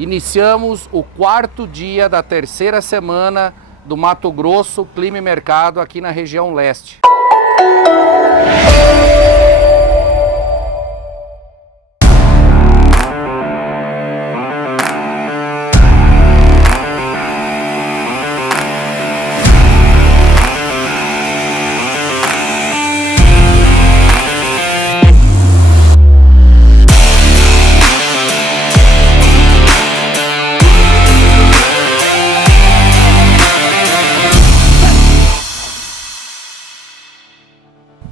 Iniciamos o 4º dia da 3ª semana do Mato Grosso Clima e Mercado aqui na região leste.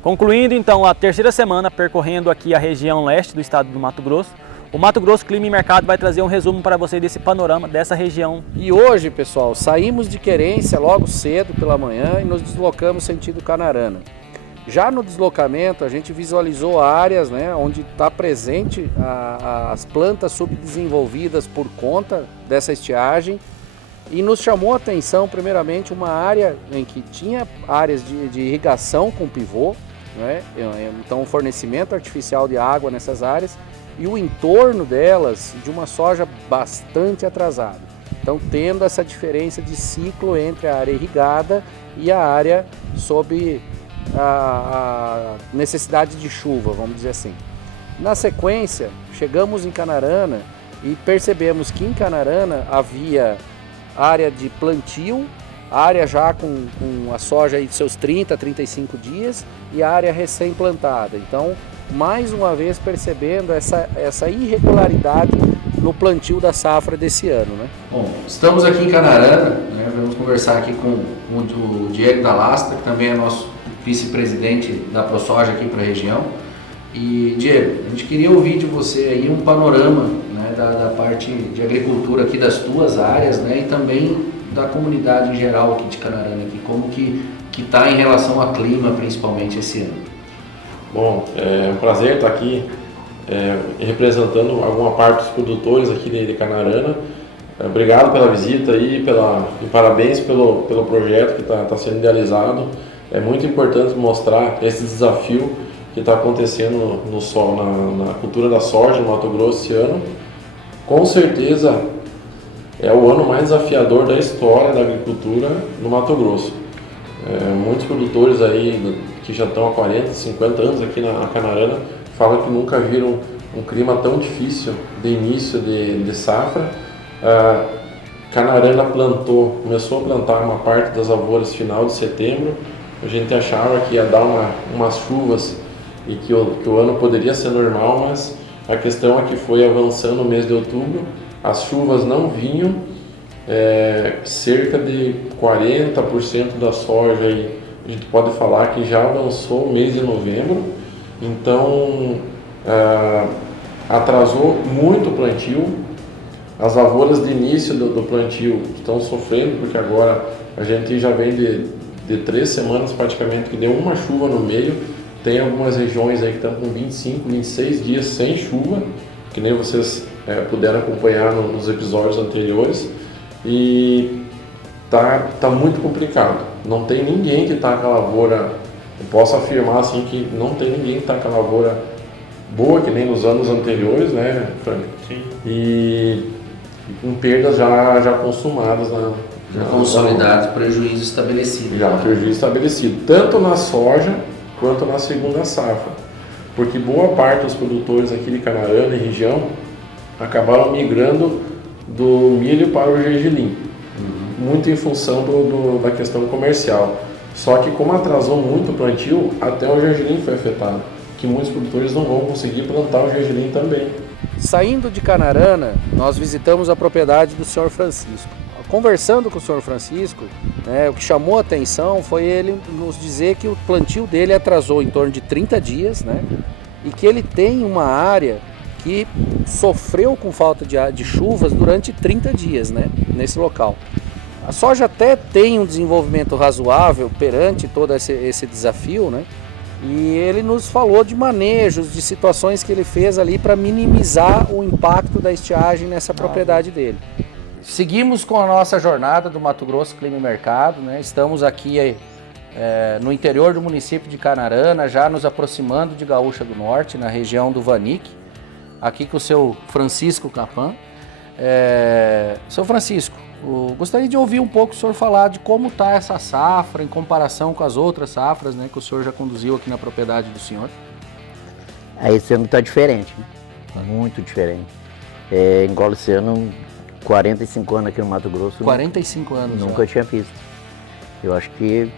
Concluindo então a 3ª semana percorrendo aqui a região leste do estado do Mato Grosso, o Mato Grosso Clima e Mercado vai trazer um resumo para você desse panorama dessa região. E hoje, pessoal, saímos de Querência logo cedo pela manhã e nos deslocamos sentido Canarana. Já no deslocamento a gente visualizou áreas, né, onde está presente as plantas subdesenvolvidas por conta dessa estiagem. E nos chamou a atenção primeiramente uma área em que tinha áreas de irrigação com pivô, né? Então fornecimento artificial de água nessas áreas e o entorno delas de uma soja bastante atrasada. Então tendo essa diferença de ciclo entre a área irrigada e a área sob a necessidade de chuva, vamos dizer assim. Na sequência, chegamos em Canarana e percebemos que em Canarana havia área de plantio, área já com a soja aí de seus 30 a 35 dias e área recém-plantada. Então, mais uma vez percebendo essa irregularidade no plantio da safra desse ano, né? Bom, estamos aqui em Canarana, né? Vamos conversar aqui com o Diego Dallastra, que também é nosso vice-presidente da ProSoja aqui para a região. E Diego, a gente queria ouvir de você aí um panorama, né, da parte de agricultura aqui das tuas áreas, né, e também da comunidade em geral aqui de Canarana, aqui, como que está em relação ao clima, principalmente esse ano. Bom, é um prazer estar aqui representando alguma parte dos produtores aqui de Canarana. Obrigado pela visita aí, e parabéns pelo projeto que está sendo idealizado. É muito importante mostrar esse desafio que está acontecendo na cultura da soja no Mato Grosso esse ano. Com certeza é o ano mais desafiador da história da agricultura no Mato Grosso. Muitos produtores aí que já estão há 40, 50 anos aqui na Canarana falam que nunca viram um clima tão difícil de início de safra. Canarana começou a plantar uma parte das lavouras final de setembro. A gente achava que ia dar umas chuvas e que o ano poderia ser normal, mas a questão é que foi avançando no mês de outubro, as chuvas não vinham, cerca de 40% da soja aí, a gente pode falar que já avançou o mês de novembro, então atrasou muito o plantio. As lavouras de início do plantio estão sofrendo, porque agora a gente já vem de 3 semanas praticamente que deu uma chuva no meio. Tem algumas regiões aí que estão com 25, 26 dias sem chuva, que nem vocês puderam acompanhar nos episódios anteriores, e tá muito complicado. Não tem ninguém que está com a lavoura, eu posso afirmar assim que não tem ninguém que está com a lavoura boa, que nem nos anos anteriores, né, Frank? Sim. E com perdas já consumadas já consolidados, prejuízo estabelecido. Já, prejuízo estabelecido, tanto na soja quanto na segunda safra, porque boa parte dos produtores aqui de Canarana e região acabaram migrando do milho para o gergelim, muito em função da questão comercial. Só que como atrasou muito o plantio, até o gergelim foi afetado, que muitos produtores não vão conseguir plantar o gergelim também. Saindo de Canarana, nós visitamos a propriedade do senhor Francisco. Conversando com o senhor Francisco, né, o que chamou a atenção foi ele nos dizer que o plantio dele atrasou em torno de 30 dias, né, e que ele tem uma área que sofreu com falta de chuvas durante 30 dias, né, nesse local. A soja até tem um desenvolvimento razoável perante todo esse desafio, né, e ele nos falou de manejos, de situações que ele fez ali para minimizar o impacto da estiagem nessa propriedade dele. Seguimos com a nossa jornada do Mato Grosso Clima e Mercado, né? Estamos aqui no interior do município de Canarana, já nos aproximando de Gaúcha do Norte, na região do Vanic, aqui com o seu Francisco Capan. Sr. Francisco, gostaria de ouvir um pouco o senhor falar de como está essa safra em comparação com as outras safras, né, que o senhor já conduziu aqui na propriedade do senhor. Esse ano está diferente, né? Muito diferente. Igual esse ano, 45 anos aqui no Mato Grosso. 45 anos nunca tinha visto. Eu acho que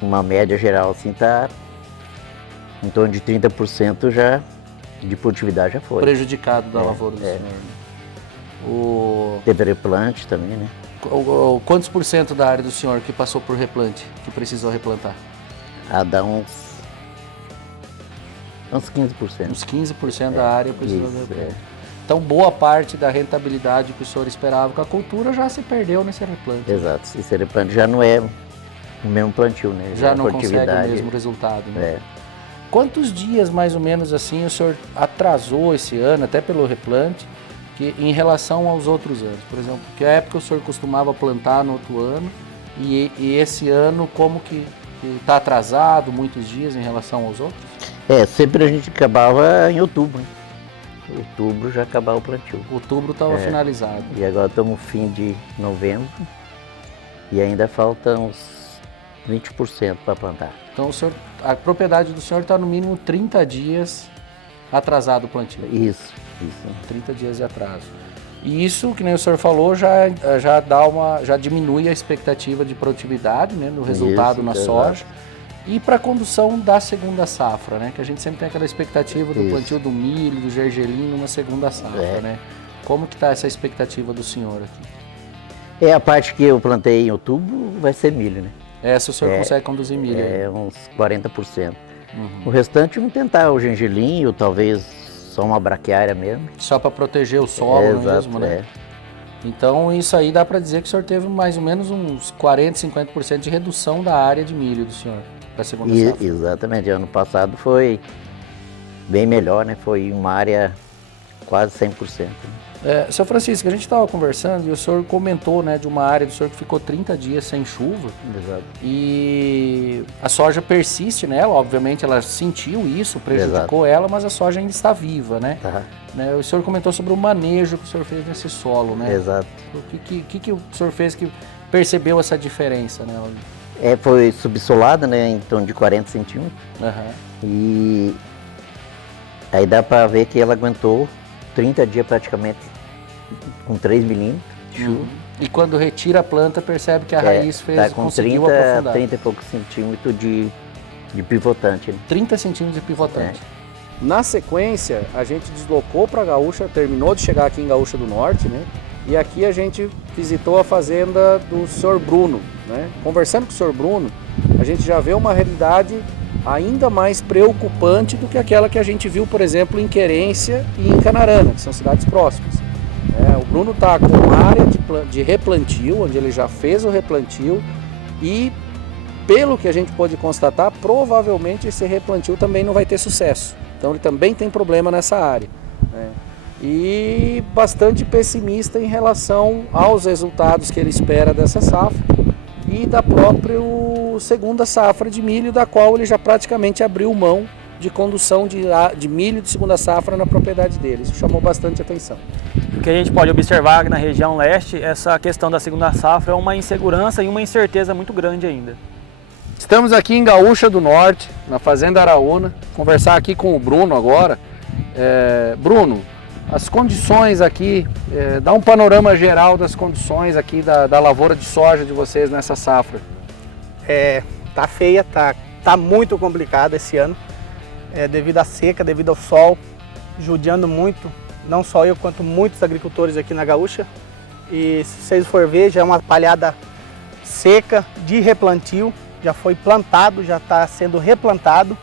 uma média geral assim está em torno de 30% já de produtividade já foi. Prejudicado da lavoura do senhor. Teve replante também, né? Quantos por cento da área do senhor que passou por replante, que precisou replantar? Dá uns 15%. Uns 15% da área precisou replantar. Então, boa parte da rentabilidade que o senhor esperava com a cultura já se perdeu nesse replante. Exato. Esse replante já não é o mesmo plantio, né? Já não consegue o mesmo resultado, né? Quantos dias, mais ou menos assim, o senhor atrasou esse ano, até pelo replante, em relação aos outros anos? Por exemplo, que época o senhor costumava plantar no outro ano e esse ano como que está atrasado muitos dias em relação aos outros? Sempre a gente acabava em outubro, né? Outubro já acabava o plantio. Outubro estava finalizado. E agora estamos no fim de novembro e ainda faltam uns 20% para plantar. Então a propriedade do senhor está no mínimo 30 dias atrasado o plantio. Isso. 30 dias de atraso. E isso, que nem o senhor falou, já diminui a expectativa de produtividade, né, no resultado na soja. E para a condução da segunda safra, né? Que a gente sempre tem aquela expectativa do plantio do milho, do gergelim numa segunda safra, né? Como que está essa expectativa do senhor aqui? A parte que eu plantei em outubro vai ser milho, né? Essa o senhor consegue conduzir milho? Uns 40%. O restante vamos tentar o gergelim ou talvez só uma braquiária mesmo. Só para proteger o solo mesmo, né? Então isso aí dá para dizer que o senhor teve mais ou menos uns 40%, 50% de redução da área de milho do senhor. Exatamente, ano passado foi bem melhor, né? Foi uma área quase 100%. Sr. Francisco, a gente estava conversando e o senhor comentou, né, de uma área do senhor que ficou 30 dias sem chuva. Exato. E a soja persiste nela, obviamente ela sentiu isso, prejudicou ela, mas a soja ainda está viva, né? O senhor comentou sobre o manejo que o senhor fez nesse solo, né? Exato. O que o senhor fez que percebeu essa diferença, né? Foi subsolada, né, em torno de 40 centímetros. E aí dá para ver que ela aguentou 30 dias praticamente com 3 milímetros de chuva. E quando retira a planta, percebe que a raiz conseguiu aprofundar. 30 e poucos centímetros de pivotante. Né? 30 centímetros de pivotante. Na sequência, a gente deslocou para a Gaúcha, terminou de chegar aqui em Gaúcha do Norte, né? E aqui a gente visitou a fazenda do Sr. Bruno, né? Conversando com o Sr. Bruno, a gente já vê uma realidade ainda mais preocupante do que aquela que a gente viu, por exemplo, em Querência e em Canarana, que são cidades próximas. O Bruno está com uma área de replantio, onde ele já fez o replantio e, pelo que a gente pôde constatar, provavelmente esse replantio também não vai ter sucesso. Então ele também tem problema nessa área. E bastante pessimista em relação aos resultados que ele espera dessa safra e da própria segunda safra de milho, da qual ele já praticamente abriu mão de condução de milho de segunda safra na propriedade dele. Isso chamou bastante atenção. O que a gente pode observar na região leste, essa questão da segunda safra é uma insegurança e uma incerteza muito grande ainda. Estamos aqui em Gaúcha do Norte, na Fazenda Araúna, conversar aqui com o Bruno agora. Bruno, as condições aqui, dá um panorama geral das condições aqui da lavoura de soja de vocês nessa safra. Tá feia, tá muito complicado esse ano, devido à seca, devido ao sol, judiando muito, não só eu quanto muitos agricultores aqui na Gaúcha. E se vocês forem ver, já é uma palhada seca de replantio, já foi plantado, já está sendo replantado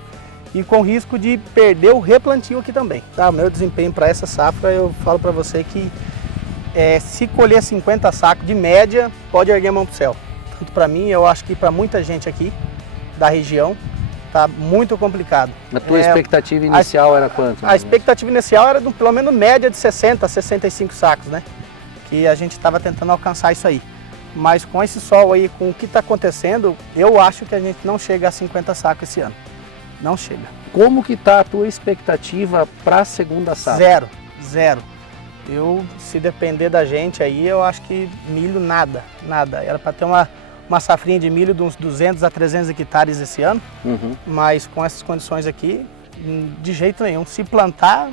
e com risco de perder o replantio aqui também. O meu desempenho para essa safra, eu falo para você que se colher 50 sacos de média, pode erguer a mão para o céu. Tanto para mim, eu acho que para muita gente aqui da região, está muito complicado. A tua expectativa inicial era quanto? A expectativa inicial era pelo menos média de 60 a 65 sacos, né? Que a gente estava tentando alcançar isso aí. Mas com esse sol aí, com o que está acontecendo, eu acho que a gente não chega a 50 sacos esse ano. Não chega. Como que está a tua expectativa para a segunda safra? Zero. Se depender da gente aí, eu acho que milho nada. Era para ter uma safrinha de milho de uns 200 a 300 hectares esse ano, mas com essas condições aqui, de jeito nenhum. Se plantar,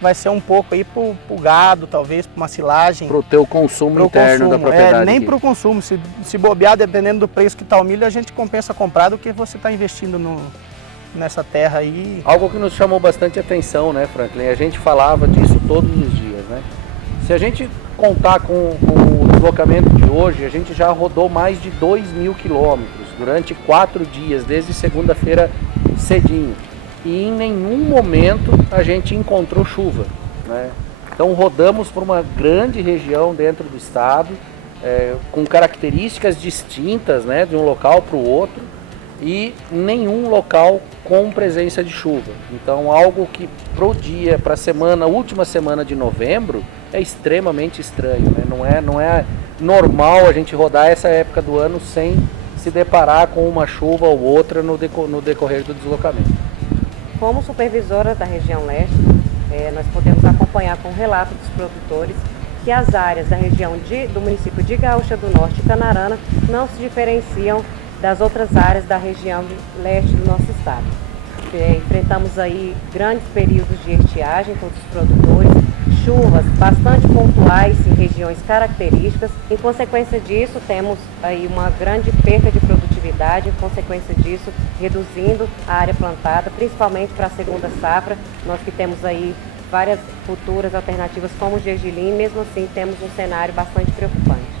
vai ser um pouco aí pro gado, talvez, para uma silagem. Para o teu consumo interno da propriedade. Nem para o consumo. Se bobear, dependendo do preço que está o milho, a gente compensa comprar do que você está investindo nessa terra aí. Algo que nos chamou bastante atenção, né, Franklin? A gente falava disso todos os dias, né? Se a gente contar com o deslocamento de hoje, a gente já rodou mais de 2.000 quilômetros durante 4 dias, desde segunda-feira cedinho. E em nenhum momento a gente encontrou chuva, né? Então rodamos por uma grande região dentro do estado, com características distintas, né, de um local para o outro, e nenhum local com presença de chuva. Então algo que pro dia, para a semana, última semana de novembro, é extremamente estranho, né? Não é normal a gente rodar essa época do ano sem se deparar com uma chuva ou outra no decorrer do deslocamento. Como supervisora da região leste, nós podemos acompanhar com o relato dos produtores que as áreas da região do município de Gaúcha do Norte e Canarana não se diferenciam das outras áreas da região leste do nosso estado. Enfrentamos aí grandes períodos de estiagem com os produtores, chuvas bastante pontuais em regiões características. Em consequência disso, temos aí uma grande perda de produtividade, em consequência disso, reduzindo a área plantada, principalmente para a segunda safra. Nós que temos aí várias futuras alternativas como o gergelim, mesmo assim temos um cenário bastante preocupante.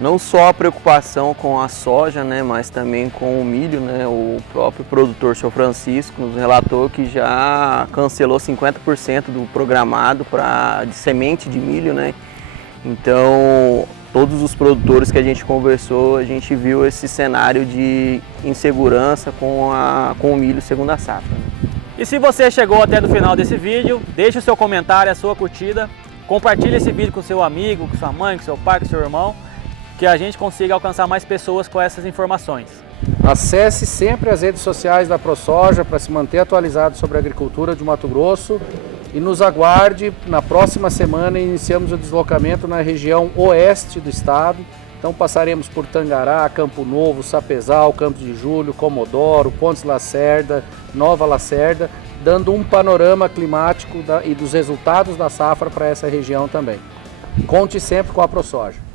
Não só a preocupação com a soja, né, mas também com o milho, né? O próprio produtor, seu Francisco, nos relatou que já cancelou 50% do programado de semente de milho, né? Então, todos os produtores que a gente conversou, a gente viu esse cenário de insegurança com o milho segunda safra. E se você chegou até no final desse vídeo, deixe o seu comentário, a sua curtida, compartilhe esse vídeo com seu amigo, com sua mãe, com seu pai, com seu irmão, que a gente consiga alcançar mais pessoas com essas informações. Acesse sempre as redes sociais da ProSoja para se manter atualizado sobre a agricultura de Mato Grosso e nos aguarde. Na próxima semana iniciamos o deslocamento na região oeste do estado. Então passaremos por Tangará, Campo Novo, Sapezal, Campos de Julho, Comodoro, Pontes Lacerda, Nova Lacerda, dando um panorama climático e dos resultados da safra para essa região também. Conte sempre com a ProSoja.